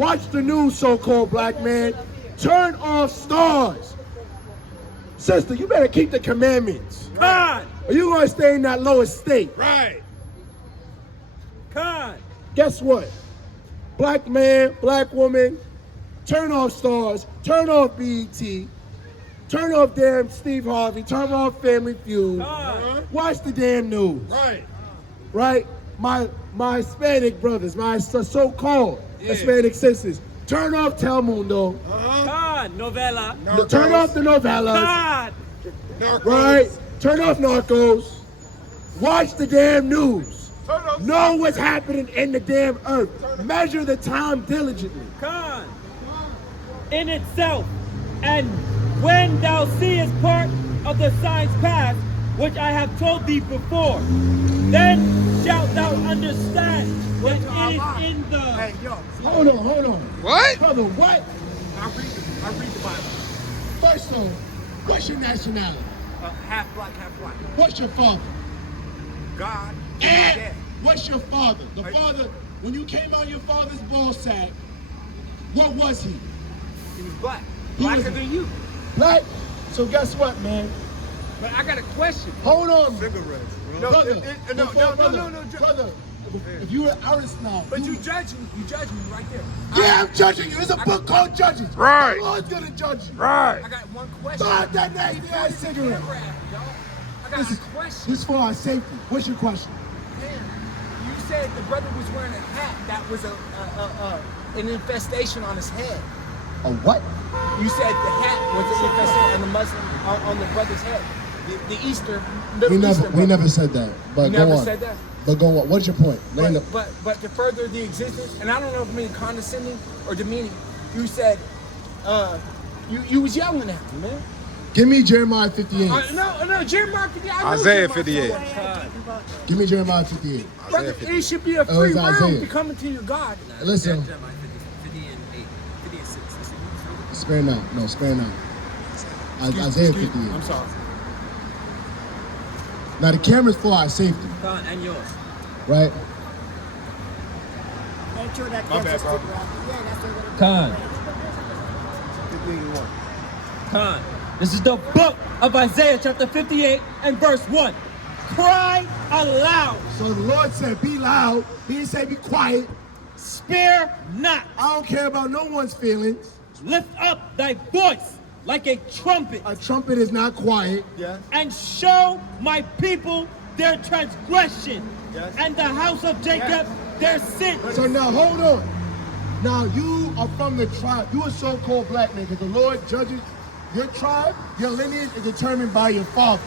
Watch the news, so-called black man. Turn off stars. Sister, you better keep the commandments. Con. Or you gonna stay in that lower state. Right. Con. Guess what? Black man, black woman, turn off stars, turn off BET, turn off damn Steve Harvey, turn off Family Feud. Watch the damn news. Right. Right? My Hispanic brothers, my so-called Hispanic sisters, turn off Telemundo. Con. Novela. Turn off the novellas. Con. Right? Turn off Narcos. Watch the damn news. Know what's happening in the damn earth. Measure the time diligently. Con. In itself, and when thou seest part of the signs past, which I have told thee before, then shalt thou understand that it is in the... Hey, yo. Hold on. What? Brother, what? I read the Bible. First off, what's your nationality? Half black, half white. What's your father? God. And what's your father? The father, when you came out your father's ball sack, what was he? He was black. He Blacker was- than you. Black? So guess what, man? But I got a question. Hold on. Cigarettes, No, brother, no, brother, if you were artist now. But you judge me. You judge me right there. Yeah, I'm judging you. There's a book called Judges. Right. The Lord's gonna judge you. Right. I got one question. Stop that nasty ass cigarette. I got a question. This is for our safety. What's your question? You said the brother was wearing a hat that was an infestation on his head. A what? You said the hat was an infestation on the Muslim on the brother's head. The Easter, Middle Eastern. We never said that. But You go never on. said that? But go on. What's your point? But to further the existence, and I don't know if I mean condescending or demeaning, you said, you was yelling at me, man. Give me Jeremiah 58. No, Jeremiah 58. I know Isaiah Jeremiah 58. Give me Jeremiah 58. Brother, it should be a Oh, free it's round Isaiah. to come into your God. Listen. 50 and 8, 50 and 6. Spare now. No, spare now. Isaiah 58. I'm sorry. Now the camera's for our safety, Con. And yours. right? Make sure that My bad, bro. Yeah, that's what Con. Con. This is the book of Isaiah chapter 58 and verse 1. Cry aloud. So the Lord said, be loud. He didn't say be quiet. Spare not. I don't care about no one's feelings. Lift up thy voice like a trumpet. A trumpet is not quiet. And show my people their transgression. Yes. And the house of Jacob their sin. So now hold on. Now you are from the tribe. You a so-called black man because the Lord judges your tribe. Your lineage is determined by your father.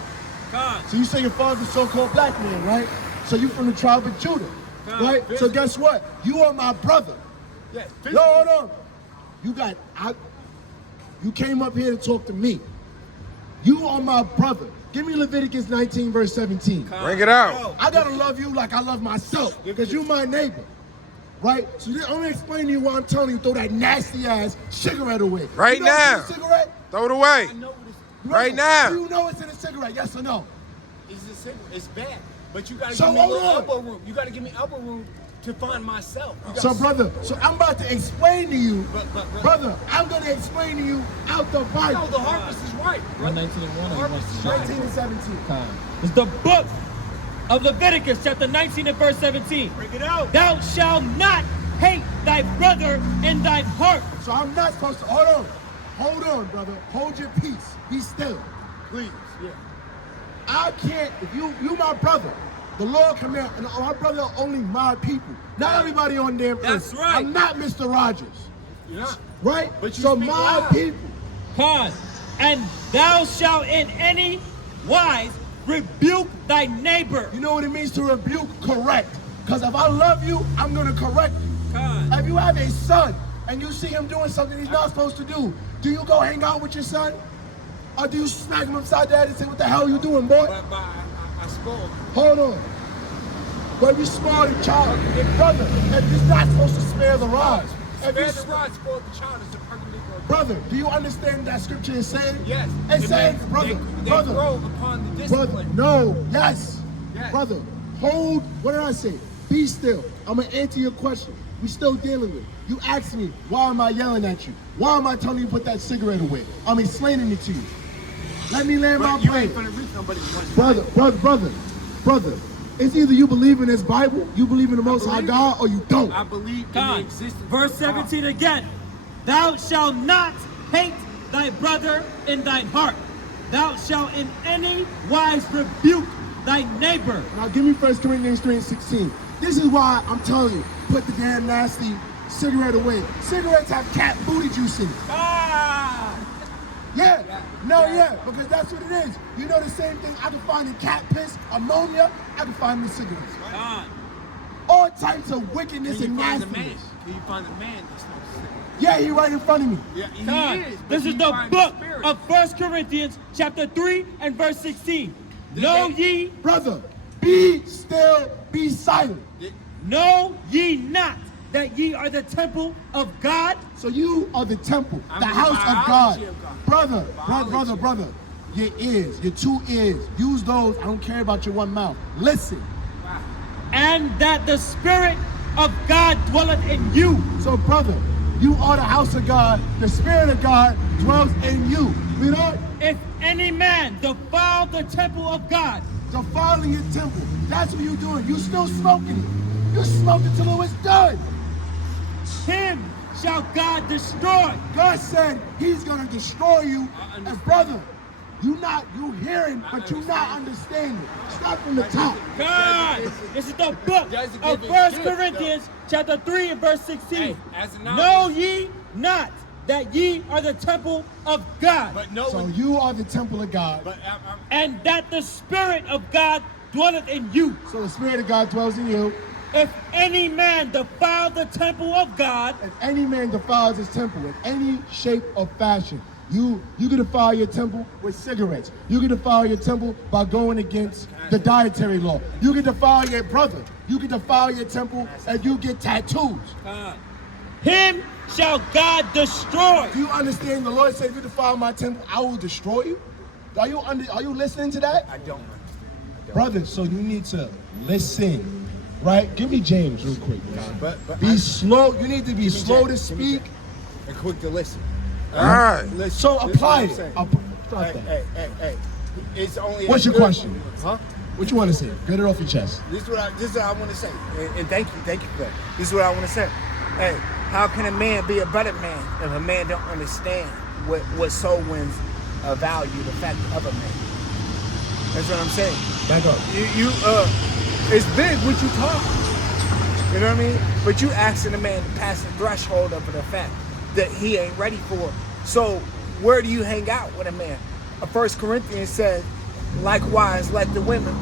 God. So you say your father's a so-called black man, right? So you from the tribe of Judah, right? So guess what? You are my brother. Yeah, No, hold on. You came up here to talk to me. You are my brother. Give me Leviticus 19 verse 17. Bring it out. I gotta love you like I love myself because you my neighbor, right? So I'm gonna explain to you why I'm telling you throw that nasty ass cigarette away. Right You know now. what's in a cigarette? Throw it away. I know what it's. Right now. Do you know what's in a cigarette? Yes or no? It's bad, but you gotta So give me hold on. elbow room. You gotta give me elbow room to find myself. You So gotta- brother, so I'm about to explain to you, But- brother, I'm gonna explain to you out the Bible. No, the harvest is right. brother. 19 and 1 The harvest is 19 right. and 17. It's the book of Leviticus chapter 19 and verse 17. Bring it out. Thou shalt not hate thy brother in thine heart. So I'm not supposed to, hold on, brother. Hold your peace. Be still, please. Yeah. I can't, if you my brother, the Lord command, and my brother are only my people. Not everybody on damn earth. That's right. I'm not Mr. Rogers, You're not. right? But you so speak my loud. people. Con. And thou shalt in any wise rebuke thy neighbor. You know what it means to rebuke? Correct. Because if I love you, I'm going to correct you. Con. If you have a son and you see him doing something he's not supposed to do you go hang out with your son? Or do you smack him upside the head and say, what the hell are you doing, boy? But I spoke. Hold on. When you spoil the child, brother, if you're not supposed to spare the rod. If you Spare the rod, spoil the child is the perfect Negro. Brother, do you understand that scripture is saying? Yes. It's saying, They brother, grow upon the brother, discipline. no, yes. Yes. Brother, hold, what did I say? Be still. I'm going to answer your question. we still dealing with. You ask me, why am I yelling at you? Why am I telling you to put that cigarette away? I'm explaining it to you. Let me land my But you plane. ain't gonna reach nobody once. Brother. It's either you believe in this Bible, you believe in the Most High believe God, or you don't. I believe in the God. existence Verse of God. 17 again. Thou shalt not hate thy brother in thine heart. Thou shalt in any wise rebuke thy neighbor. Now give me 1 Corinthians 3:16. This is why I'm telling you, put the damn nasty cigarette away. Cigarettes have cat booty juice in it. Yeah, because that's what it is. You know the same thing I can find in cat piss, ammonia, I can find in cigarettes. God. All types of wickedness Can and you find the man? nastiness. Can you find the man that's not sick? Yeah, he right in front of me. Yeah, he God. is. but This can is you the find book spirit? of 1 Corinthians chapter 3 and verse 16. Know ye, Brother, be still, be silent. know ye not that ye are the temple of God? So you are the temple, I'm the the house of God. biology of God. Brother, Biology. brother. Your ears, your 2 ears, use those. I don't care about your 1 mouth. Listen. And that the Spirit of God dwelleth in you. So brother, you are the house of God. The Spirit of God dwells in you. You know, If any man defile the temple of God, defiling your temple. That's what you're doing. You still smoking it. You smoked it till it was done. him shall God destroy. God said he's gonna destroy you. And brother, you hearing, but you not understanding. Start from the top. God, this is the book Doesn't of give 1 a shit, Corinthians chapter 3 and verse 16. Hey, as a novice- Know ye not that ye are the temple of God, But no So one. you are the temple of God. But and that the Spirit of God dwelleth in you. So the Spirit of God dwells in you. If any man defile the temple of God, If any man defiles his temple in any shape or fashion, you can defile your temple with cigarettes. You can defile your temple by going against the dietary law. You can defile your brother. You can defile your temple and you get tattoos. him shall God destroy. Do you understand? The Lord said, if you defile my temple, I will destroy you. Are you listening to that? I don't. Brother, so you need to listen. Right? Give me James real quick. But Be slow. You need to be slow to James, give me speak. and quick to listen. All right. Listen. So Listen apply what I'm it. saying. Apply that. Hey. It's only. What's your question? Huh? What you want to say? Get it off your chest. This is what I want to say. And thank you for that. This is what I want to say. Hey, how can a man be a better man if a man don't understand what soul wins value, the fact of a man? That's what I'm saying. Back up. It's big what you talk. You know what I mean? But you asking a man to pass the threshold of the fact that he ain't ready for. So where do you hang out with a man? 1 Corinthians says, likewise let the women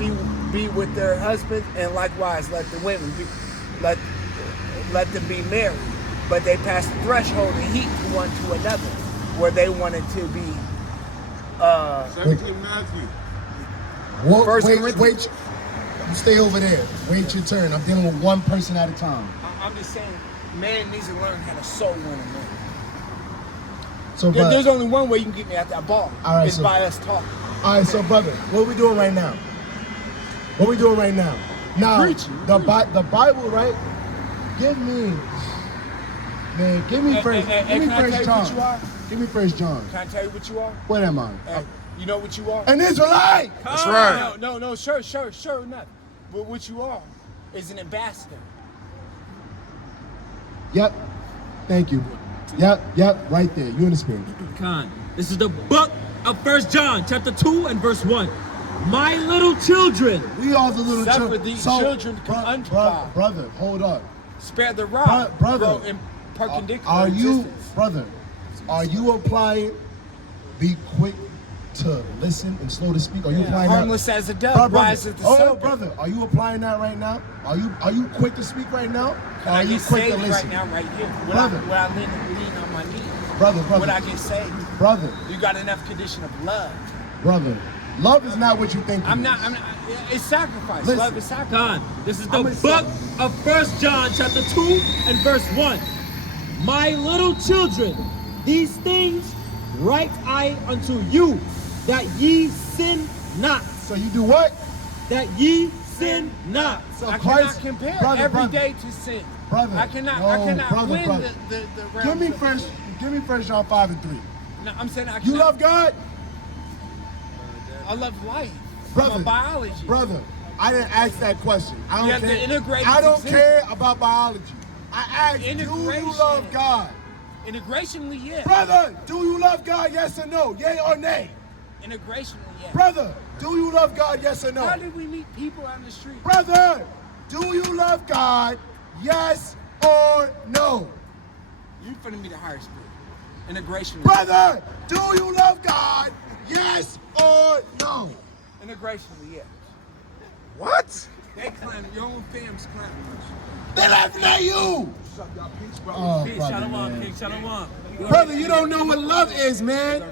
be with their husbands, and likewise let the women be let them be married. But they passed the threshold of heat one to another, where they wanted to be 17 Matthew. First Wait. Corinthians. You stay over there. Wait your turn. I'm dealing with one person at a time. I'm just saying, man needs to learn how to soul win a man. So, There's brother. only one way you can get me out that ball. All right, it's so- by us talking. All right, so brother, what are we doing right now? What are we doing right now? Now, preaching. the Bible, right? Give me first. Hey, Give me can I tell First you John. what you are? Give me First John. Can I tell you what you are? What am I? Hey, you know what you are? An Israelite. That's right. No, sure enough. But what you are is an ambassador. Yep. Thank you. Yep. Right there. You in the spirit. Con. This is the book of 1 John chapter 2 and verse 1. My little children, We are the little Suffer children. these children to come unto God. Brother, hold up. Spare the rod, Brother, grow in perpendicular Are you, existence. brother? Are you applying? Be quick to listen and slow to speak. Are you applying Harmless that? as a dove, rise as the serpent. brother, are you applying that right now? Are you quick to speak right now? Can Or I are you get quick to saved right listen? now, right here? Brother. When I lean on my knees. Brother, When I get saved. brother, You got enough condition of love. brother. Love is not what you think. I'm not. It's sacrifice. Listen. Love is sacrifice. Con. This is the I'm gonna book say- of 1 John chapter 2 and verse 1. My little children, these things write I unto you, that ye sin not. So you do what? That ye sin not. So I Christ, cannot compare brother, every brother. day to sin. Brother, I cannot brother, win brother. the round. Give me first John 5:3. No, I'm saying I cannot. You love God? I love life. Brother, I'm a biology. Brother, I didn't ask that question. I don't You have to care. integrate I don't existence. care about biology. I asked, do you Integration. love God? Integrationally, yeah. Brother, do you love God, yes or no? Yay or nay? Integrationally, yeah. Brother, do you love God, yes or no? How did we meet people on the street? Brother, do you love God, yes or no? You finna be the higher spirit. Integrationally. Brother, do you love God, yes or no? Integrationally, yeah. What? They clown your own fam's clown. They laughing at you. Oh, King brother, Shalom, man. King Shalom. Brother, you don't know what love is, man.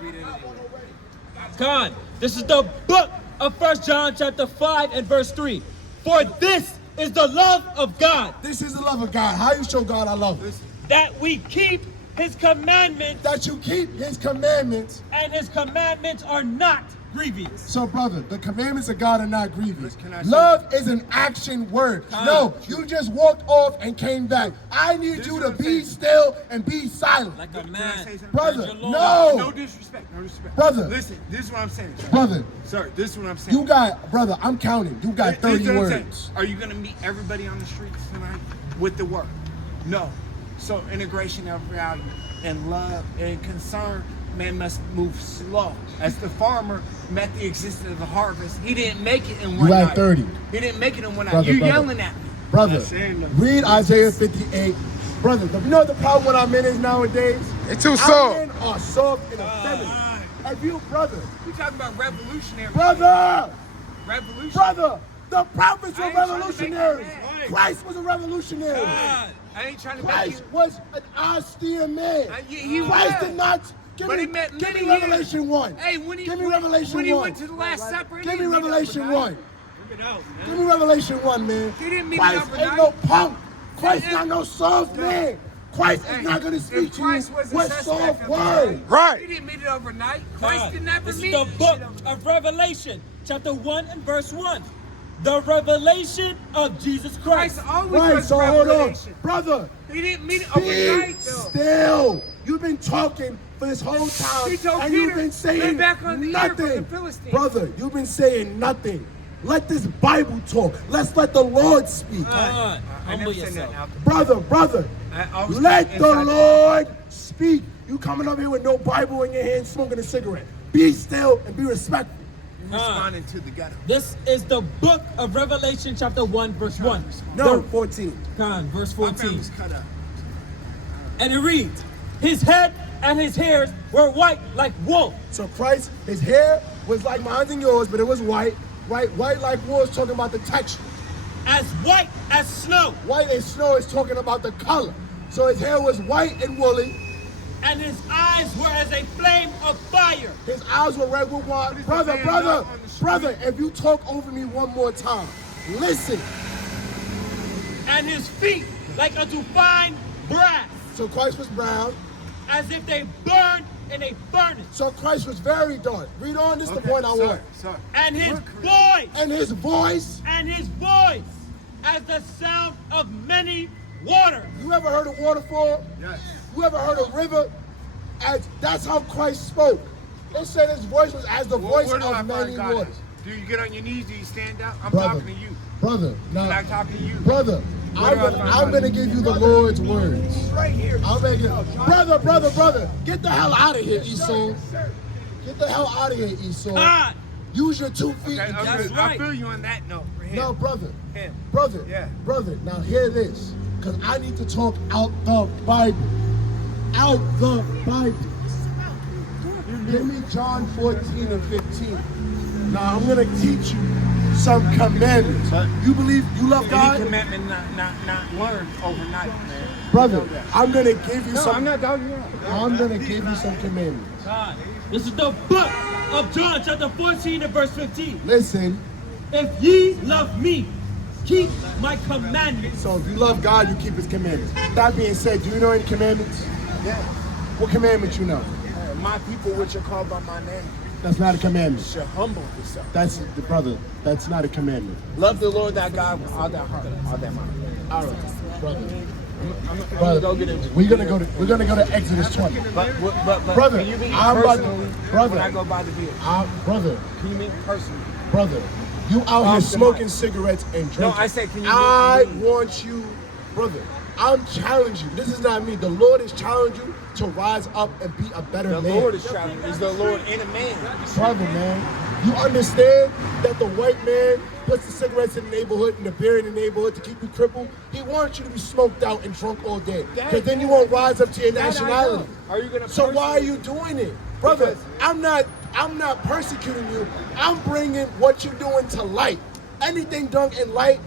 Khan, this is the book of 1 John chapter 5 and verse 3. For this is the love of God, This is the love of God. How you show God I love him? that we keep his commandments, That you keep his commandments. and his commandments are not grievous. So, brother, the commandments of God are not grievous. Can I say- Love is an action word. No, you just walked off and came back. I need you what to I'm be saying. still and be silent. Like a Can I man. say something? Brother, Praise your no. No disrespect. No disrespect. Brother. Listen, this is what I'm saying. Sir. Brother, Sir, this is what I'm saying. you got, brother, I'm counting. You got This 30 is what I'm saying. words. Are you gonna meet everybody on the streets tonight with the word? No. So integration of value and love and concern, man must move slow. As the farmer met the existence of the harvest, he didn't make it in one You night. had 30. He didn't make it in one night. Brother, You're brother. yelling at me. Brother, I'm saying that. read Isaiah 58. Brother, you know what the problem with our men is nowadays? They too Our soft. men are soft and effeminate. If you, brother, We talking about revolutionary. brother, Revolution. brother, the prophets I were ain't trying to make revolutionaries. you mad. Christ was a revolutionary. I ain't trying to make Christ you. was an austere man. He Christ was. did not. Give But me, he meant give me many years. Revelation 1. Hey, when he Give me when- Revelation when he 1. went to the Last Supper, he Give me didn't meet Revelation overnight. 1. Give me Revelation 1, man. He didn't meet it Christ overnight. ain't no punk. Christ Hey, not no soft man. Christ Hey, is not going to if speak to you Christ was a with suspect soft of the words. night, Right. He didn't meet it overnight. Christ God, did never this is meet the this book shit overnight. of Revelation, chapter 1 and verse 1. The revelation of Jesus Christ. Christ always Right, was so hold on. revelation. Brother, He didn't meet it be overnight, though. still. You've been talking for this whole time, He told and Peter, you've been "Lay saying back on the ear from the nothing. Philistines." Brother, you've been saying nothing. Let this Bible talk. Let's let the Lord speak. Come on, I humble never said yourself. nothing out there. Brother, I always let keep the inside Lord speak. You coming up here with no Bible in your hand, smoking a cigarette. Be still and be respectful. responding to the ghetto. This is the book of Revelation, chapter 1, verse 1. No, The- 14. Khan, verse My 14. family's cut up. And it reads, his head and his hairs were white like wool. So Christ, his hair was like mine and yours, but it was white. Right? White like wool is talking about the texture. As white as snow, White as snow is talking about the color. So his hair was white and woolly. and his eyes were as a flame of fire. His eyes were red with wine. is Brother, the man brother, out on the street? brother, if you talk over me one more time, listen. And his feet like unto fine brass, So Christ was brown. as if they burned in a furnace. So Christ was very dark. Read on, this is the point I sorry, want. sorry. And his We're correct. voice, And his voice, as the sound of many waters. you ever heard a waterfall? Yes. You ever heard a river? That's how Christ spoke. It said his voice was as the voice Where do I of find many God? waters. Do you get on your knees? Do you stand up? I'm Brother, talking to you. brother, now, I'm not talking to you. brother, Where do I find I'm God? gonna give you the Lord's words. Right here. I'm making, brother, get the hell out of here, Esau. Get the hell out of here, Esau. God, Use your 2 feet. Okay, and That's okay, right. I feel you on that note. For him. No, brother, Him. brother, Yeah. brother. Now hear this, cause I need to talk out the Bible. Out the Bible. Give me John 14 and 15. Now I'm gonna teach you some commandments. You believe you love Any God? commandment not learned overnight, man. Brother, You know that. I'm gonna give you No, some. I'm not doubting you. I'm gonna give you some commandments. God. This is the book of John, chapter 14 and verse 15. Listen, If ye love me, keep my commandments. so if you love God, you keep his commandments. That being said, do you know any commandments? Yeah. What commandments you know? My people which are called by my name That's not a commandment. shall humble themselves. That's the brother. That's not a commandment. Love the Lord thy God with all thy heart, all thy mind. All right, brother. Brother, go get it. we're gonna go to Exodus 20. But Brother, can you meet I'm about to- personally brother. when I go buy the beer? Brother, Can you meet personally? brother, you out Off here the smoking mic. cigarettes and drinking. No, I said, can you I meet me? want you, brother. I'm challenging you. This is not me. The Lord is challenging you to rise up and be a better The man. Lord is traveling. Is the Lord in a man? Brother, man, you understand that the white man puts the cigarettes in the neighborhood and the beer in the neighborhood to keep you crippled? He wants you to be smoked out and drunk all day, because then you won't rise up to your That I know. nationality. Are you gonna So why are personally- you doing it, brother? Because- I'm not persecuting you. I'm bringing what you're doing to light. Anything done in light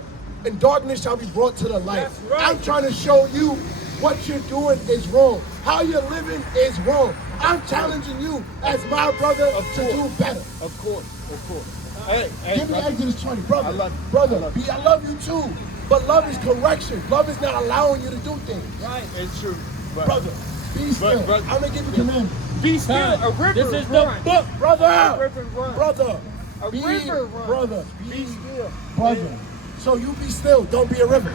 and darkness shall be brought to the light. That's right. I'm trying to show you what you're doing is wrong. How you're living is wrong. I'm challenging you as my brother to do better. Of course. Hey, Give me brother. Exodus 20, brother. I love you. Brother, I love you. I love you too. But love is correction. Love is not allowing you to do things. Right. It's true. But Brother, be still. brother- I'm gonna give you commandments. be still. Time. A river This is the runs. book. Brother, A river runs. brother, A be, river runs. brother, Be still. brother. So you be still. Don't be a river.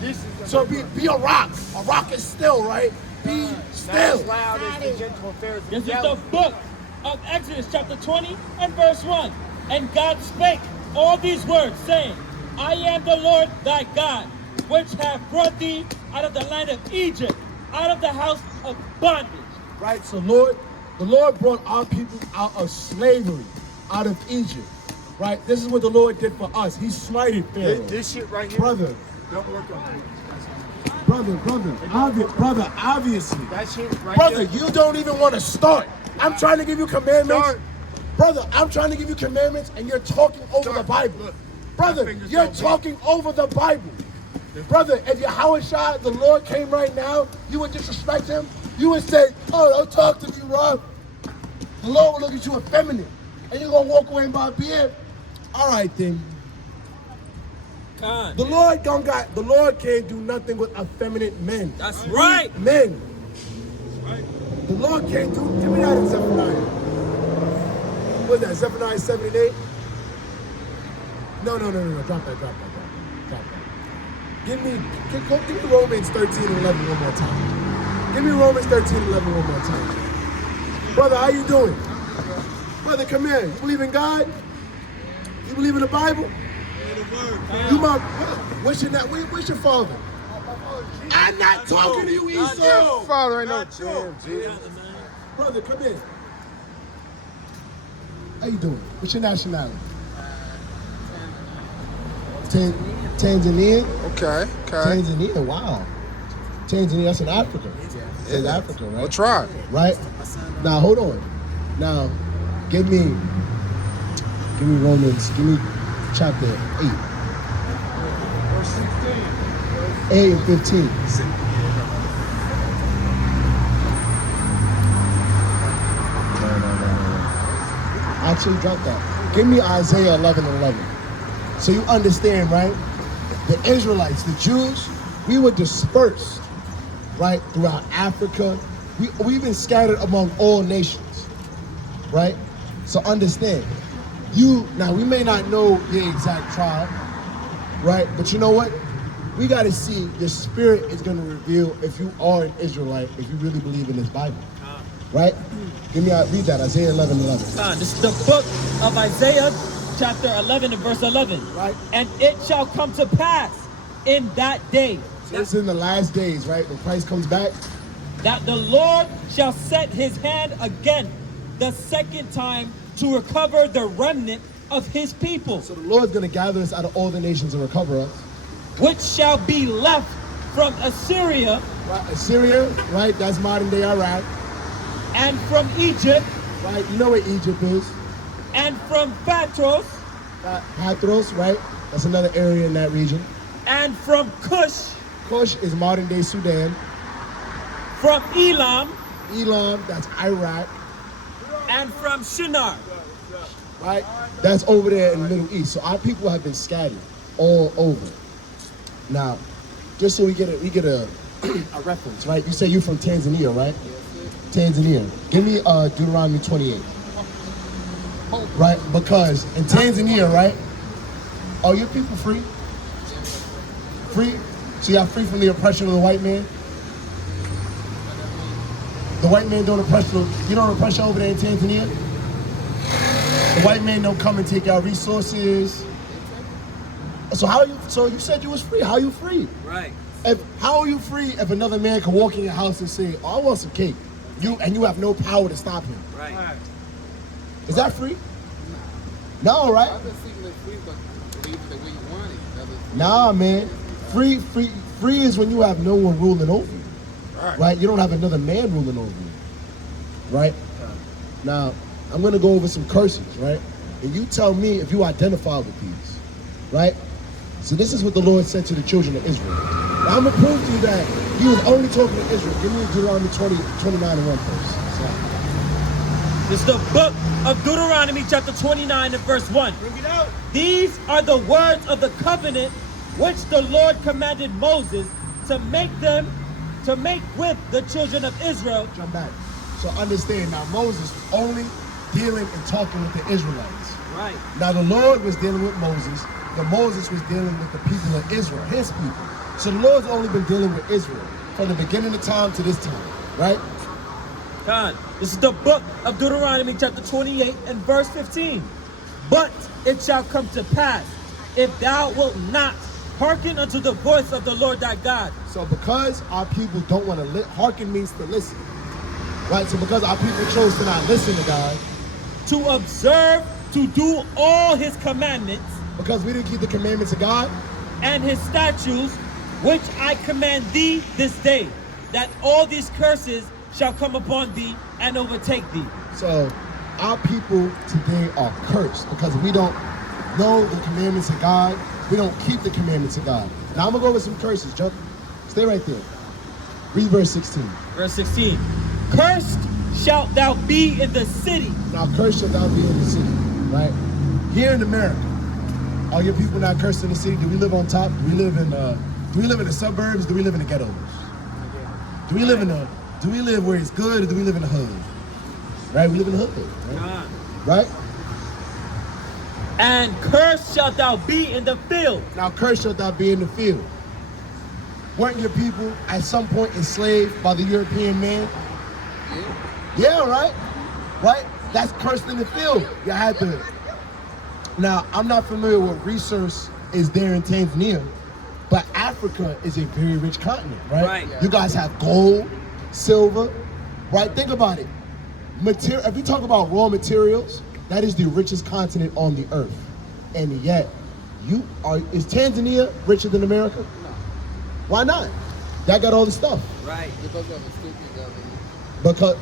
This is a So river. be a rock. A rock is still, right? Be Not still. as loud as the gentle affairs of This is the Galilee. book of Exodus chapter 20 and verse 1. And God spake all these words, saying, I am the Lord thy God, which have brought thee out of the land of Egypt, out of the house of bondage. Right? So the Lord brought our people out of slavery, out of Egypt. Right? This is what the Lord did for us. He smited Pharaoh. This shit right here. Brother, Don't work on me. brother, obviously. That shit right Brother, there. you don't even want to start. I'm trying to give you commandments. Start. Brother, I'm trying to give you commandments and you're talking over Start. the Bible. Look, Brother, my fingers you're don't bleed. talking over the Bible. Brother, if Yahweh the Lord came right now, you would disrespect him. You would say, oh, don't talk to me, Rob. The Lord will look at you effeminate. And you're going to walk away and buy a beer. All right, then. Time. The Lord can't do nothing with effeminate men. That's right. Men. The Lord can't do. Give me that in Zephaniah. What's that? Zephaniah 7 and 8? No. Drop that. Give me Romans 13 and 11 one more time. Give me Romans 13 and 11 one more time. Brother, how you doing? Brother, come here. You believe in God? You believe in the Bible? You what's your father? I'm not talking to you, Esau. Father ain't no jam, Jesus. Brother, come in. How you doing? What's your nationality? Tanzania? Okay. Tanzania, wow. Tanzania, that's in Africa. It's Africa, I'll right? try. Right? Now, hold on. Now, give me Romans, give me chapter 8. 8 and 15. No. Actually, drop that. Give me Isaiah 11 and 11. So you understand, right? The Israelites, the Jews, we were dispersed, right, throughout Africa. We've been scattered among all nations, right? So understand, now we may not know your exact tribe, right? But you know what? We got to see, your spirit is going to reveal if you are an Israelite, if you really believe in this Bible, right? Read that, Isaiah 11 and 11. This is the book of Isaiah chapter 11 and verse 11. Right. And it shall come to pass in that day So it's in the last days, right? When Christ comes back. that the Lord shall set his hand again the second time to recover the remnant of his people, So the Lord's going to gather us out of all the nations and recover us. which shall be left from Assyria Right? Assyria, right? That's modern day Iraq, and from Egypt right? You know where Egypt is. and from Patros Patros, right? That's another area in that region. and from Cush, Kush is modern day Sudan. from Elam Elam, that's Iraq, and from Shinar. right? That's over there in the Middle East. So our people have been scattered all over. Now, just so we get a a reference, right? You say you're from Tanzania, right? Tanzania. Give me Deuteronomy 28. Right? Because in Tanzania, right? Are your people free? Free? So y'all free from the oppression of the white man? The white man don't oppress you don't oppress you over there in Tanzania? The white man don't come and take our resources. So you said you was free. How are you free? Right. How are you free if another man can walk in your house and say, "Oh, I want some cake," you have no power to stop him? Right. Is that free? No, right? I've been seeking it free, but believe it the way you want it. Nah, man. Free is when you have no one ruling over you. Right? You don't have another man ruling over you. Right? Now, I'm gonna go over some curses, right? And you tell me if you identify with these. Right? So this is what the Lord said to the children of Israel. Now, I'm gonna prove to you that he was only talking to Israel. Give me Deuteronomy 29 and 1 first. This is the book of Deuteronomy chapter 29 and verse 1. Bring it out. These are the words of the covenant which the Lord commanded Moses to make with the children of Israel. Jump back. So understand now, Moses was only dealing and talking with the Israelites. Right. Now the Lord was dealing with Moses, but Moses was dealing with the people of Israel, his people. So the Lord's only been dealing with Israel from the beginning of time to this time, right? God, this is the book of Deuteronomy chapter 28 and verse 15. But it shall come to pass, if thou wilt not hearken unto the voice of the Lord thy God. So because our people don't want to hearken means to listen, right? So because our people chose to not listen to God, to observe, to do all his commandments, because we didn't keep the commandments of God, and his statutes, which I command thee this day, that all these curses shall come upon thee and overtake thee. So our people today are cursed because we don't know the commandments of God. We don't keep the commandments of God. Now I'm gonna go over some curses. Stay right there. Read verse 16. Verse 16. Cursed shalt thou be in the city. Now cursed shalt thou be in the city, right? Here in America, are your people not cursed in the city? Do we live on top? Do we live in the suburbs? Do we live in the ghettos? Do we live where it's good, or do we live in the hood? Right? We live in the hood, right? Right? And cursed shalt thou be in the field. Now cursed shalt thou be in the field. Weren't your people at some point enslaved by the European man? Yeah, right? Right? That's cursed in the field. You had to. Now, I'm not familiar with resource is there in Tanzania, but Africa is a very rich continent, right? Right. You guys have gold, silver, right? Think about it. If you talk about raw materials, that is the richest continent on the earth. And yet, is Tanzania richer than America? No. Why not? That got all the stuff. Right. Because of a stupid government. Because,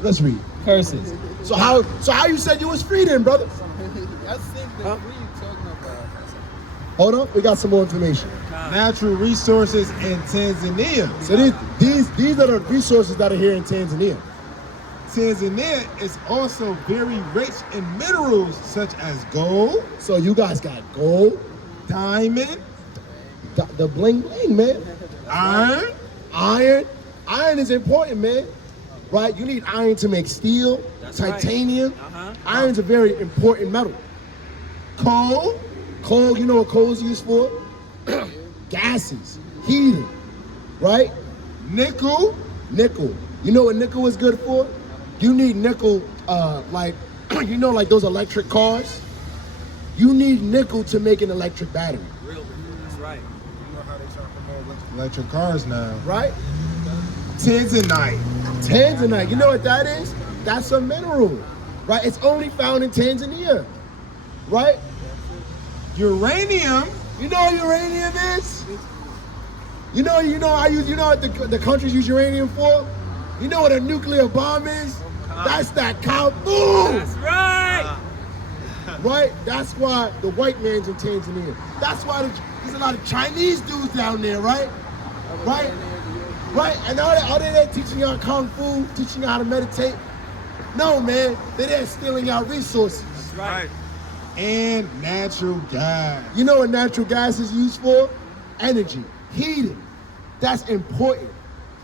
let's read. Curses. So how you said you was free then, brother? I think that what are you talking about? Hold on, we got some more information. Natural resources in Tanzania. So these are the resources that are here in Tanzania. Tanzania is also very rich in minerals such as gold, So you guys got gold, diamond, the bling bling, man. iron, Iron is important, man. Right? You need iron to make steel, That's right. titanium. Iron's a very important metal. coal, Coal, you know what coal is used for? Gases, heating, right? nickel, Nickel. You know what nickel is good for? You need nickel, like those electric cars? You need nickel to make an electric battery, Real. That's right. you know how they try to promote electric cars now. right? Tanzanite, Tanzanite, you know what that is? That's a mineral, right? It's only found in Tanzania, right? uranium, You know what uranium is? You know what the countries use uranium for? You know what a nuclear bomb is? That's that kaboom! That's right. Right? That's why the white man's in Tanzania. That's why there's a lot of Chinese dudes down there, right? Right? Right? And are they there teaching y'all kung fu, teaching you how to meditate? No, man. They're there stealing our resources. That's right. and natural gas. You know what natural gas is used for? Energy, heating. That's important.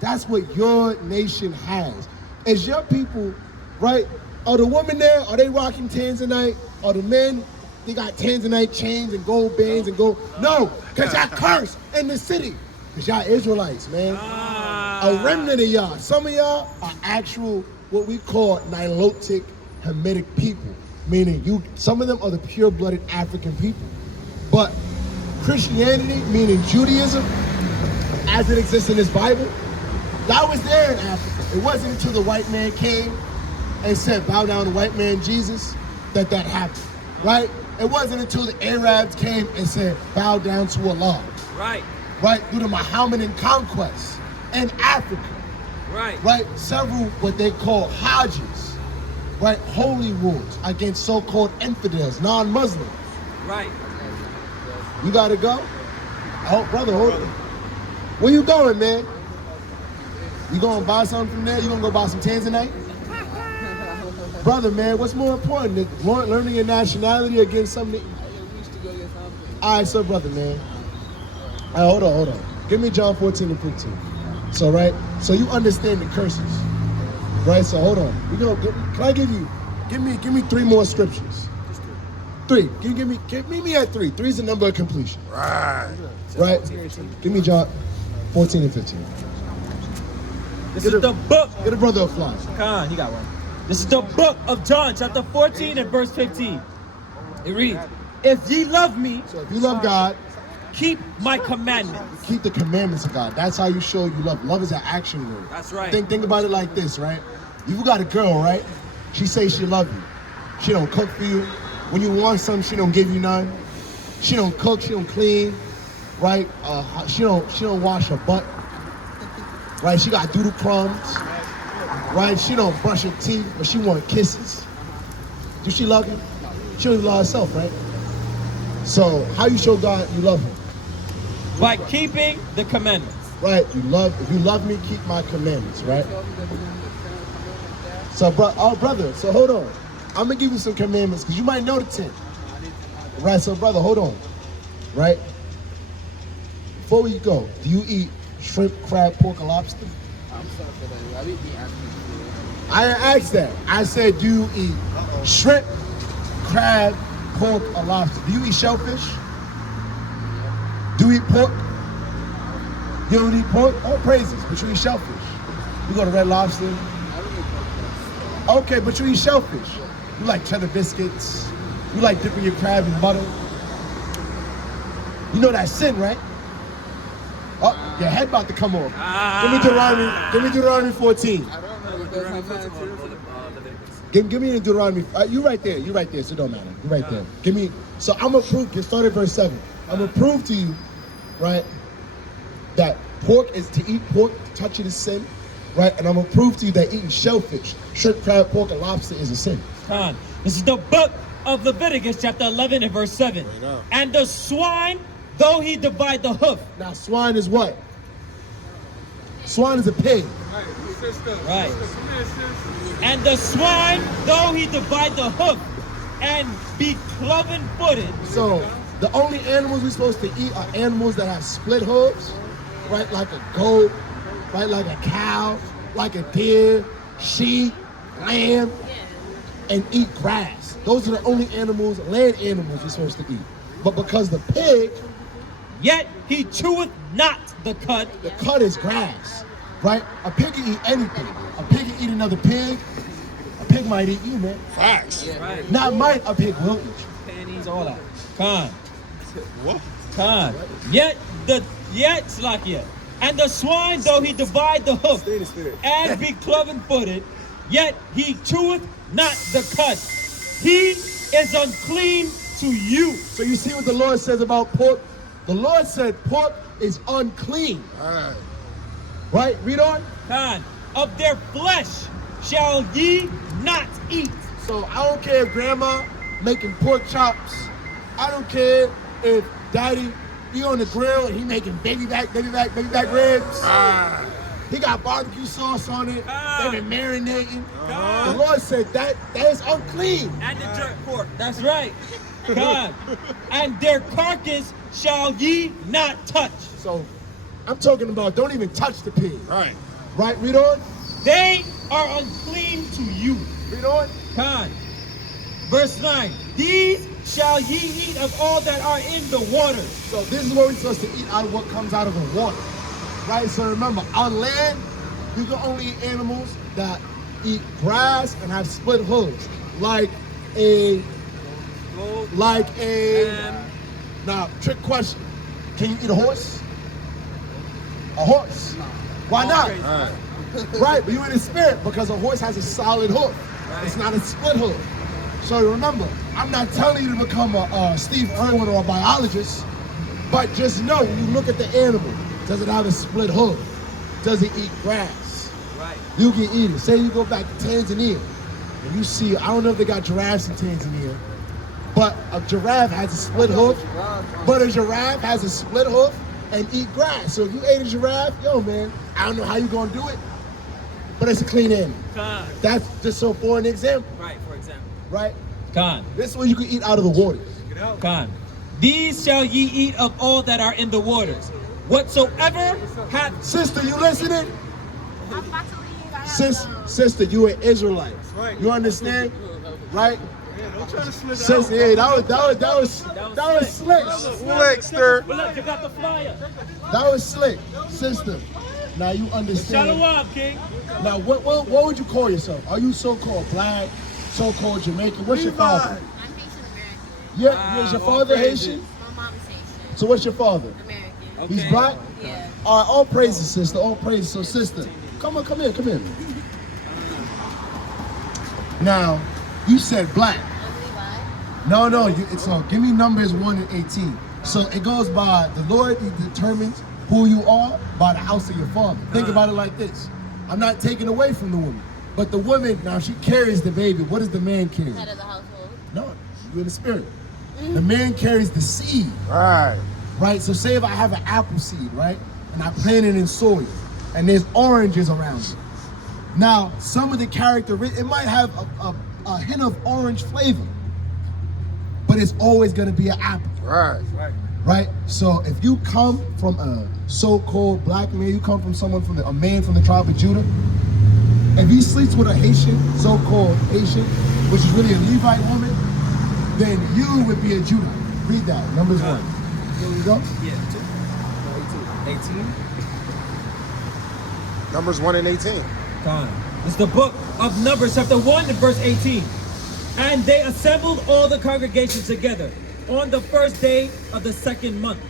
That's what your nation has. As your people, right? Are the women there? Are they rocking Tanzanite? Are the men? They got Tanzanite chains and gold bands and gold. No, because that curse in the city. Because y'all Israelites, man. A remnant of y'all. Some of y'all are actual, what we call Nilotic Hamitic people. Meaning some of them are the pure-blooded African people. But Christianity, meaning Judaism, as it exists in this Bible, that was there in Africa. It wasn't until the white man came and said, bow down to white man Jesus, that happened, right? It wasn't until the Arabs came and said, bow down to Allah. Right. Right, through the Mohammedan conquest in Africa. Right. Right, several what they call Hajjis, right, holy wars against so-called infidels, non-Muslims. Right. You gotta go? Oh, brother, hold on. Where you going, man? You gonna buy something from there? You gonna go buy some Tanzanite? Brother, man, what's more important, learning your nationality or getting something? All right, so brother, man. All right, hold on. Give me John 14 and 15. So, right? So you understand the curses, right? So hold on. Can I give me 3 more scriptures? 3. Can you meet me at 3? 3 is the number of completion. Right. Give me John 14 and 15. This is the book. Get a brother a fly. Come on, he got one. This is the book of John, chapter 14 and verse 15. It reads, if ye love me, So if you love God, keep my commandments. keep the commandments of God. That's how you show you love. Love is an action word. That's right. Think about it like this, right? You got a girl, right? She says she love you. She don't cook for you. When you want something, she don't give you none. She don't cook. She don't clean, right? She don't wash her butt, right? She got doodle crumbs, right? She don't brush her teeth, but she want kisses. Do she love you? She don't even love herself, right? So how you show God you love him? By keeping the commandments. Right, if you love me, keep my commandments, right? So, brother, so hold on. I'm gonna give you some commandments, because you might know the 10. Right, so brother, hold on. Right? Before we go, do you eat shrimp, crab, pork, or lobster? I'm sorry for that. I didn't ask you. I didn't ask that. I said, do you eat shrimp, crab, pork, or lobster? Do you eat shellfish? Do you eat pork? You don't eat pork? All praises, but you eat shellfish. You go to Red Lobster? Okay, but you eat shellfish. You like cheddar biscuits. You like dipping your crab in butter. You know that's sin, right? Oh, your head about to come off. Give me Deuteronomy 14. I don't know if there's something. Give me in Deuteronomy. You right there, so it don't matter. You right there. Give me, so I'm gonna prove, get started verse 7. I'm gonna prove to you, right, that to eat pork, to touch it is sin, right? And I'm gonna prove to you that eating shellfish, shrimp, crab, pork, and lobster is a sin. Come on. This is the book of Leviticus, chapter 11 and verse 7. And the swine, though he divide the hoof. Now, swine is what? Swine is a pig. Right. And the swine, though he divide the hoof and be cloven-footed. So, the only animals we're supposed to eat are animals that have split hooves, right? Like a goat, right? Like a cow, like a deer, sheep, lamb, and eat grass. Those are the only animals, land animals you're supposed to eat. But because the pig, Yet he cheweth not the cud. the cud is grass, right? A pig can eat anything. A pig can eat another pig. A pig might eat you, man. Facts. Right. Not might, a pig will eat you. Panties, all that. Con. What? Con. Yet Slakia. And the swine, though he divide the hoof and be cloven-footed, yet he cheweth not the cud. He is unclean to you. So you see what the Lord says about pork? The Lord said pork is unclean. Alright. Right? Read on. Con. Of their flesh shall ye not eat. So I don't care if grandma making pork chops. I don't care if daddy, he on the grill and he making baby back ribs. He got barbecue sauce on it. They been marinating. The Lord said that is unclean. And the jerk pork. That's right. God. And their carcass shall ye not touch. So I'm talking about don't even touch the pig. Alright. Right? Read on. They are unclean to you. Read on. God. Verse 9. These shall ye eat of all that are in the water. So this is what we're supposed to eat out of what comes out of the water. Right, so remember, on land, you can only eat animals that eat grass and have split hooves. Like a, now, trick question. Can you eat a horse? A horse? Why not? Right, but you're in the spirit because a horse has a solid hoof. It's not a split hoof. So remember, I'm not telling you to become a Steve Irwin or a biologist, but just know when you look at the animal, does it have a split hoof? Does it eat grass? Right. You can eat it. Say you go back to Tanzania and you see, I don't know if they got giraffes in Tanzania, but a giraffe has a split hoof, and eat grass. So if you ate a giraffe, yo man, I don't know how you gonna do it, but it's a clean animal. Khan. That's just so for an example, Right, for example. right? Khan. This is what you can eat out of the waters. Khan. These shall ye eat of all that are in the waters. Whatsoever hath... Sister, you listening? I'm about to leave. I gotta go. Sister, you an Israelite. Right. You understand? Right? Yeah, don't try to slip Sister, yeah, that was slick. Slickster. But look, you got the flyer. That was slick. Sister, now you understand. Shalom, King. Now, what would you call yourself? Are you so-called black, so-called Jamaican? What's your father? I'm Haitian American. Yeah, is your father Haitian? My mom's Haitian. So what's your father? American. He's black? Yeah. All praises, sister. All praises. So, sister, come in. Now, you said black. I'm Levi. No, it's all. Give me numbers 1 and 18. So it goes by the Lord. He determines who you are by the house of your father. Think about it like this. I'm not taking away from the woman, but the woman now she carries the baby. What does the man carry? Head of the household. No, you're in the spirit. The man carries the seed. Right. Right. So say if I have an apple seed, right, and I plant it in soil, and there's oranges around it. Now, some of the characteristics, it might have a hint of orange flavor, but it's always going to be an apple. Right. Right? So if you come from a so-called black man, you come from a man from the tribe of Judah, if he sleeps with a Haitian, so-called Haitian, which is really a Levite woman, then you would be a Judah. Read that, Numbers 1. Here we go. Yeah, 18. Numbers 1 and 18. Khan. It's the book of Numbers, chapter 1 and verse 18. And they assembled all the congregation together on the first day of the second month.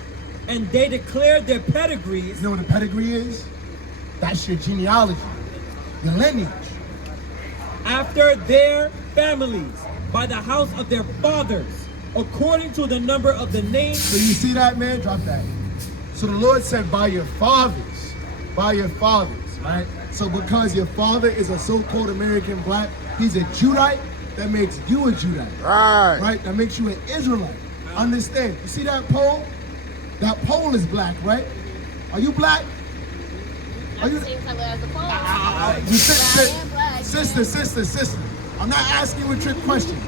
And they declared their pedigrees. You know what a pedigree is? That's your genealogy, your lineage. After their families, by the house of their fathers, according to the number of the names. So you see that, man? Drop that. So the Lord said, by your fathers, right? So because your father is a so-called American black, he's a Judite, that makes you a Judite. Right. Right? That makes you an Israelite. Understand? You see that pole? That pole is black, right? Are you black? I'm the same color as the pole. You I am black. Sister. I'm not asking you a trick question.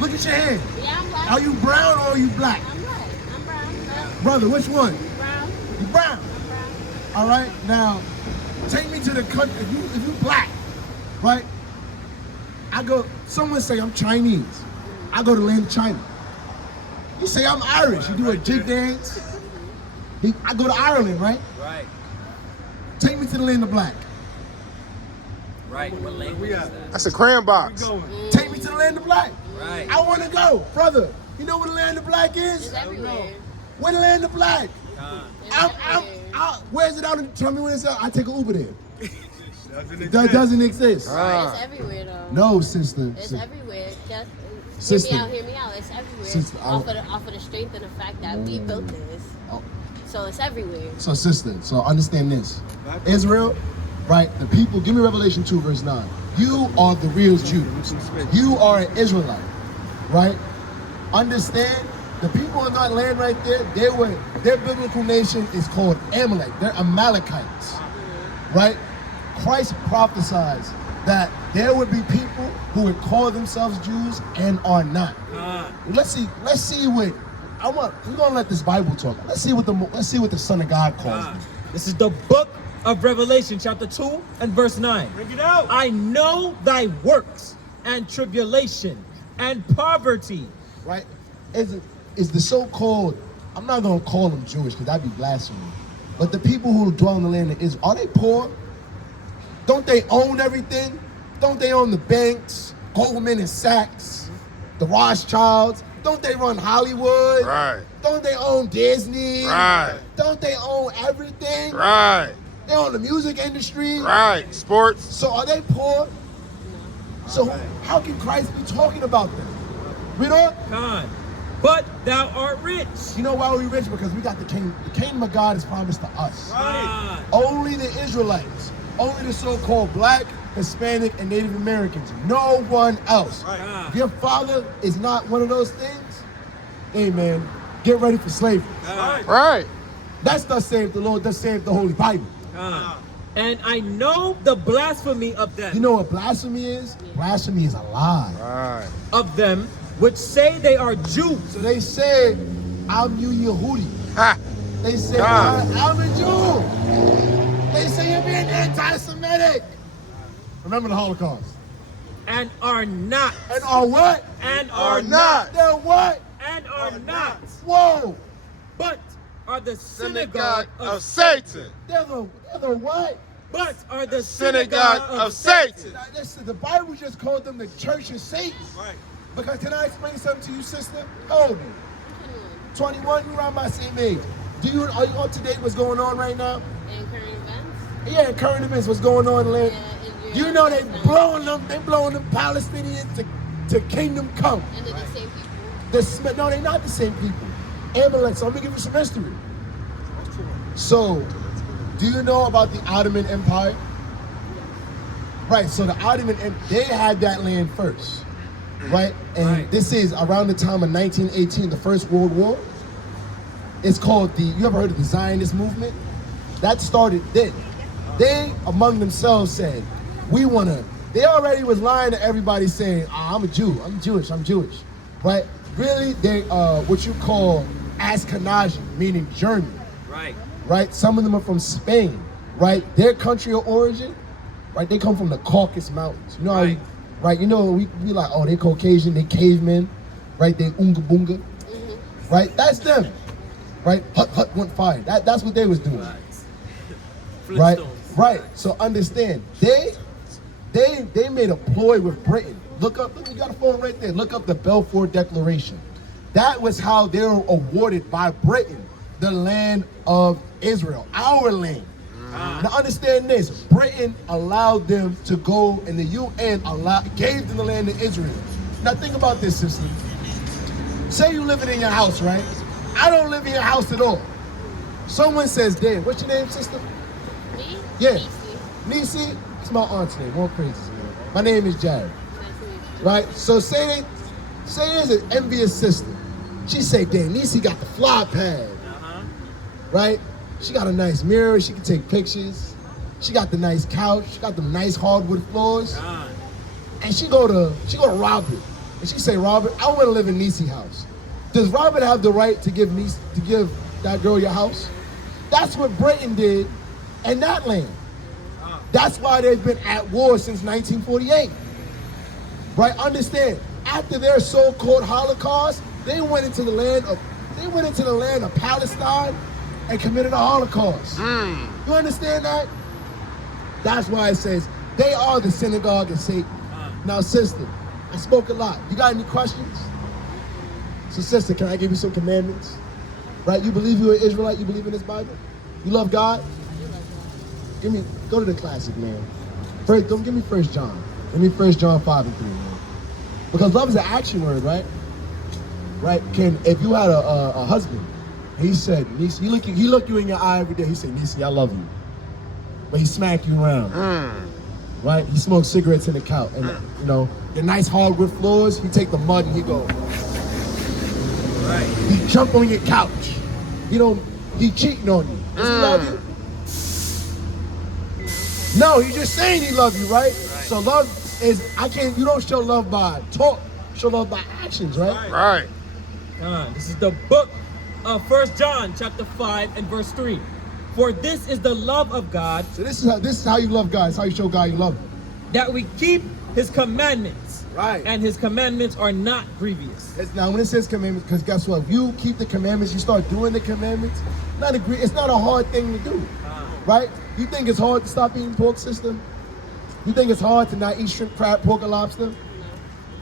Look at your hand. Yeah, I'm black. Are you brown or are you black? I'm black. I'm brown. Brother, which one? Brown. You brown. I'm brown. All right, now take me to the country. If you black, right? Someone say I'm Chinese. I go to the land of China. You say I'm Irish. You do a jig dance. I go to Ireland, right? Right. Take me to the land of black. Right. What language is that? That's a crayon box. Take me to the land of black. Right. I want to go, brother. You know what the land of black It's is? everywhere. Where the land of black? Khan. It's everywhere. Where's it out? Tell me where it's at. I take an Uber there. That doesn't exist. It's everywhere though. No, sister. It's everywhere. Just Sister. hear me out. It's everywhere. Sister, off of the strength and the fact that we built this. Oh. So it's everywhere. So sister, so understand this. Israel, right, the people, give me Revelation 2 verse 9. You are the real Jew. You are an Israelite, right? Understand, the people in that land right there, their biblical nation is called Amalek. They're Amalekites, right? Christ prophesies that there would be people who would call themselves Jews and are not. Let's see what we're gonna let this Bible talk. Let's see what the Son of God calls them. This is the book of Revelation, chapter 2 and verse 9. Bring it out. I know thy works and tribulation and poverty. Right? Is the so-called, I'm not gonna call them Jewish because that'd be blasphemy. But the people who dwell in the land of Israel, are they poor? Don't they own everything? Don't they own the banks, Goldman and Sachs, the Rothschilds? Don't they run Hollywood? Right. Don't they own Disney? Right. Don't they own everything? Right. They own the music industry. Right. Sports. So are they poor? So how can Christ be talking about them? Read on. God. But thou art rich. You know why we rich? Because we got the kingdom. The kingdom of God is promised to us. God. Only the Israelites. Only the so-called black, Hispanic, and Native Americans. No one else. God. If your father is not one of those things, hey man, get ready for slavery. God. Right. That's thus saith the Lord, thus saith the Holy Bible. God. And I know the blasphemy of them. You know what blasphemy is? Blasphemy is a lie. Right. Of them which say they are Jews. So they say, I'm you Yehudi. Ha. They say, God. I'm a Jew. They say you're being anti-Semitic. Remember the Holocaust. And are not. And are what? And Are are not. They're what? And are not. Whoa. But are the Synagogue synagogue of Satan. They're the what? But are the Synagogue of Satan. Now, listen, the Bible just called them the Church of Satan. Right. Because can I explain something to you, sister? How old are you? 21, you around my same age. Are you up to date what's going on right now? In current events? Yeah, current events, what's going on in land. Yeah, in Do you know they blowing them Palestinians to kingdom come. And they're the same people. No, they're not the same people. Amalek, so I'm gonna give you some history. So, do you know about the Ottoman Empire? Right, so the Ottoman Empire, they had that land first. Right? And this is around the time of 1918, the First World War. It's called you ever heard of the Zionist movement? That started then. They, among themselves, said, they already was lying to everybody saying, I'm a Jew, I'm Jewish. Right? Really, they, what you call Ashkenazi, meaning German. Right. Right? Some of them are from Spain. Right? Their country of origin, right? They come from the Caucasus Mountains. You know how right, you know, we like, oh, they Caucasian, they cavemen, right? They Oonga Boonga, right? That's them, right? Hut went fire. That's what they was doing, right? Right. So understand, they made a ploy with Britain. Look, you got a phone right there. Look up the Balfour Declaration. That was how they were awarded by Britain the land of Israel, our land. Now understand this, Britain allowed them to go, and the UN gave them the land of Israel. Now think about this, sister. Say you living in your house, right? I don't live in your house at all. Someone says, Dan, what's your name, sister? Me? Yeah. Nisi. Nisi? It's my aunt's name, one crazy. My name is Jared, Nice to meet you. right? So say there's an envious sister. She say, Dan, Nisi got the fly pad, right? She got a nice mirror, she can take pictures. She got the nice couch, she got the nice hardwood floors. And she go to Robert. And she say, Robert, I want to live in Nisi's house. Does Robert have the right to give that girl your house? That's what Britain did in that land. That's why they've been at war since 1948. Right? Understand, after their so-called Holocaust, they went into the land of Palestine and committed a Holocaust. You understand that? That's why it says they are the synagogue of Satan. Now, sister, I spoke a lot. You got any questions? So, sister, can I give you some commandments? Right? You believe you're an Israelite? You believe in this Bible? You love God? Go to the classic, man. Don't give me 1 John. Give me 1 John 5 and 3, man. Because love is an action word, right? Right? If you had a husband, he said, Nisi, he looked you in your eye every day. He said, Nisi, I love you. But he smacked you around. Right? He smoked cigarettes in the couch. And, you know, the nice hardwood floors, he take the mud and he go. Right. He jump on your couch. He cheating on you. Does he love you? No, he's just saying he love you, right? So love is, you don't show love by talk. Show love by actions, right? Right. This is the book of 1 John chapter 5 and verse 3. For this is the love of God. So this is how you love God. It's how you show God you love him. That we keep his commandments. Right. And his commandments are not grievous. Now, when it says commandments, because guess what? If you keep the commandments, you start doing the commandments, it's not a hard thing to do, right? You think it's hard to stop eating pork, sister? You think it's hard to not eat shrimp, crab, pork, and lobster?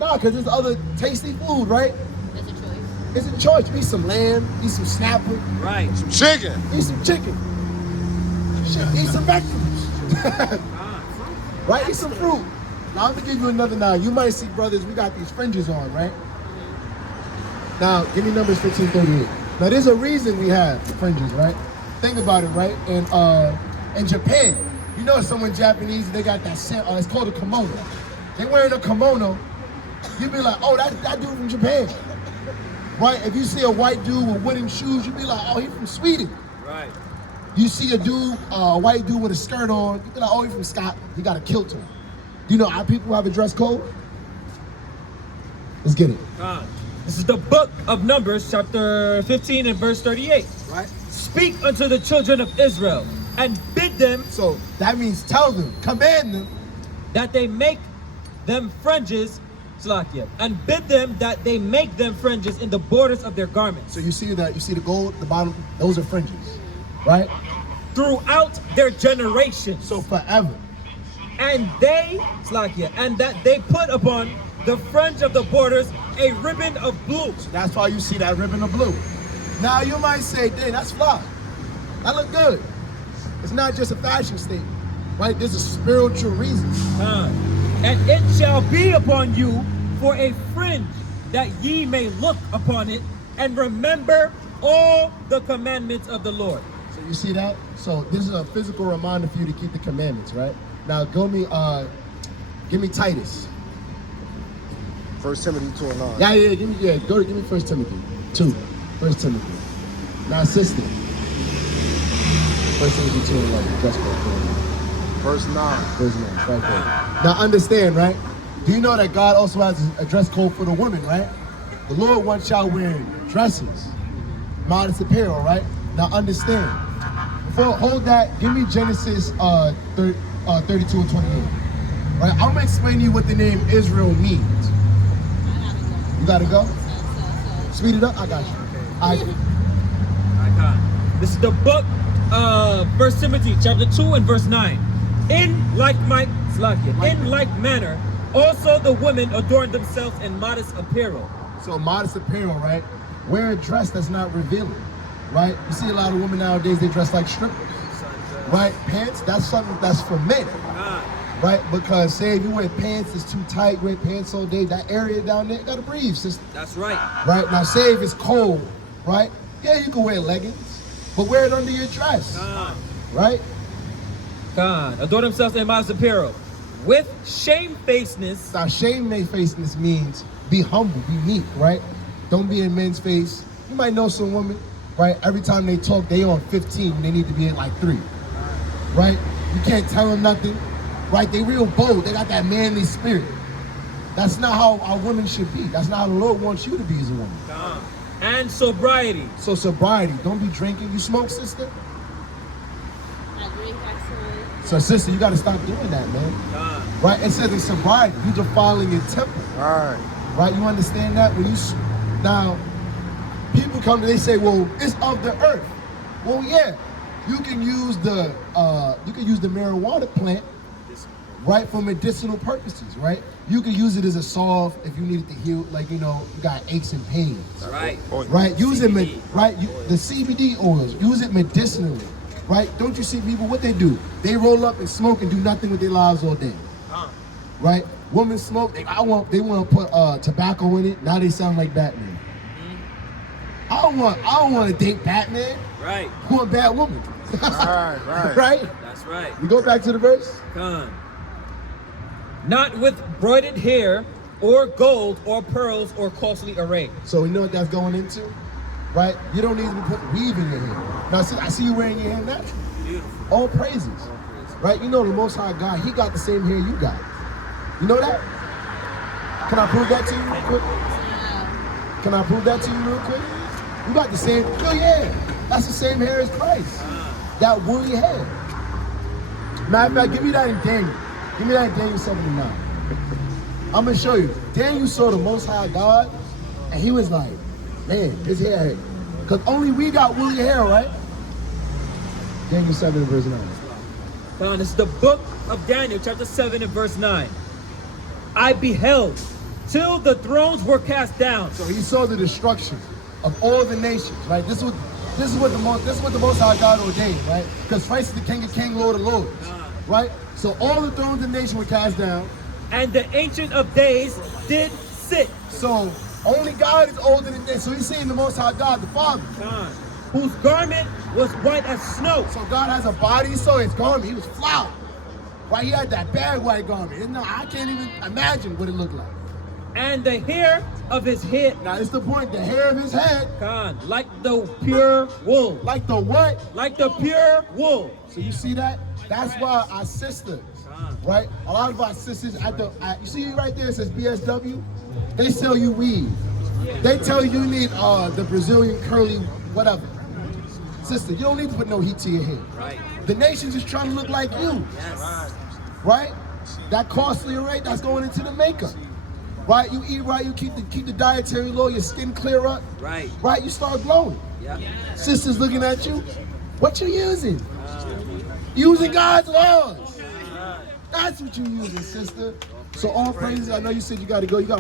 No, because there's other tasty food, right? It's a choice. It's a choice. Eat some lamb, eat some snapper, Right. Some chicken. eat some chicken, eat some vegetables, right? Eat some fruit. Now, I'm going to give you another now. You might see, brothers, we got these fringes on, right? Now, give me Numbers 15:38. Now, there's a reason we have fringes, right? Think about it, right? In Japan, you know someone Japanese, they got that, it's called a kimono. They wearing a kimono, you be like, oh, that dude from Japan. Right? If you see a white dude with wooden shoes, you be like, oh, he from Sweden. Right. You see a white dude with a skirt on, you be like, oh, he from Scotland. He got a kilt on. You know our people have a dress code? Let's get it. This is the book of Numbers, chapter 15 and verse 38. Right? Speak unto the children of Israel and bid them So that means tell them, command them. that they make them fringes, Slakia, and bid them that they make them fringes in the borders of their garments So you see the gold, the bottom, those are fringes. Right? throughout their generations. So forever. And they, Slakia, and that they put upon the fringe of the borders a ribbon of blue. That's why you see that ribbon of blue. Now you might say, dang, that's fly. That look good. It's not just a fashion statement, right? There's a spiritual reason. And it shall be upon you for a fringe, that ye may look upon it and remember all the commandments of the Lord. So you see that? So this is a physical reminder for you to keep the commandments, right? Now give me Titus. 1 Timothy 2:9. Yeah, give me 1 Timothy 2. 1 Timothy. Now sister. 1 Timothy 2:11. Just Verse 9. Verse 9, right there. Now understand, right? Do you know that God also has a dress code for the women, right? The Lord wants y'all wearing dresses, modest apparel, right? Now understand. Before hold that, give me Genesis 32 and 28. Right? I'm gonna explain to you what the name Israel means. You gotta go? Speed it up, I got you. This is the book of 1 Timothy chapter 2 and verse 9. In like manner, also the women adorn themselves in modest apparel. So modest apparel, right? Wear a dress that's not revealing, right? You see a lot of women nowadays, they dress like strippers, right? Pants, that's something that's for men, right? Because say if you wear pants that's too tight, wear pants all day, that area down there, you gotta breathe, sister. That's right. Right? Now say if it's cold, right? Yeah, you can wear leggings, but wear it under your dress, right? Adorn themselves in modest apparel. With shamefacedness. Now shamefacedness means be humble, be meek, right? Don't be in men's face. You might know some women, right? Every time they talk, they on 15, they need to be in like 3, right? You can't tell them nothing, right? They real bold, they got that manly spirit. That's not how our women should be. That's not how the Lord wants you to be as a woman. And sobriety. So sobriety, don't be drinking. You smoke, sister? I drink, actually. So sister, you gotta stop doing that, man. Right? It says in sobriety, you defiling your temple. Alright. Right? You understand that? Now, people come to, they say, well, it's of the earth. Well, yeah, you can use the marijuana plant, right, for medicinal purposes, right? You can use it as a salve if you need it to heal, like, you got aches and pains. Right. Right? Use it, CBD. the CBD oils, use it medicinally, right? Don't you see people, what they do? They roll up and smoke and do nothing with their lives all day. Right? Women smoke, they want to put tobacco in it, now they sound like Batman. I don't want to date Batman. Right. I want bad woman. Right. Right? That's right. We go back to the verse. Not with broided hair or gold or pearls or costly array. So we know what that's going into, right? You don't need to put weave in your hair. Now, I see you wearing your hair natural. Beautiful. All praises, right? You know the Most High God, He got the same hair you got. You know that? Can I prove that to you real quick? Can I prove that to you real quick? You got the same, that's the same hair as Christ. That woolly hair. Matter of fact, give me that in Daniel. Give me that in Daniel 7:9. I'm gonna show you. Daniel saw the Most High God, and he was like, man, his hair. Because only we got woolly hair, right? Daniel 7 verse 9. This is the book of Daniel, chapter 7 and verse 9. I beheld till the thrones were cast down. So he saw the destruction of all the nations, right? This is what the Most High God ordained, right? Because Christ is the King of Kings, Lord of Lords, right? So all the thrones of the nation were cast down. And the Ancient of Days did sit. So only God is older than this. So he's seeing the Most High God, the Father. Whose garment was white as snow. So God has a body, so his garment, he was flowered. Right? He had that bad white garment. No, I can't even imagine what it looked like. And the hair of his head. Now, it's the point. The hair of his head. Like the pure wool. Like the what? Like the pure wool. So you see that? That's why our sisters, right? A lot of our sisters, you see right there, it says BSW. They sell you weave. They tell you need the Brazilian curly whatever. Sister, you don't need to put no heat to your hair. Right. The nation's just trying to look like you. Yes. Right? That costly rate that's going into the makeup. Right? You eat right, you keep the dietary law, your skin clear up. Right. Right? You start glowing. Yeah. Sisters looking at you. What you using? Using God's laws. That's what you using, sister. So all praises. I know you said you got to go. You got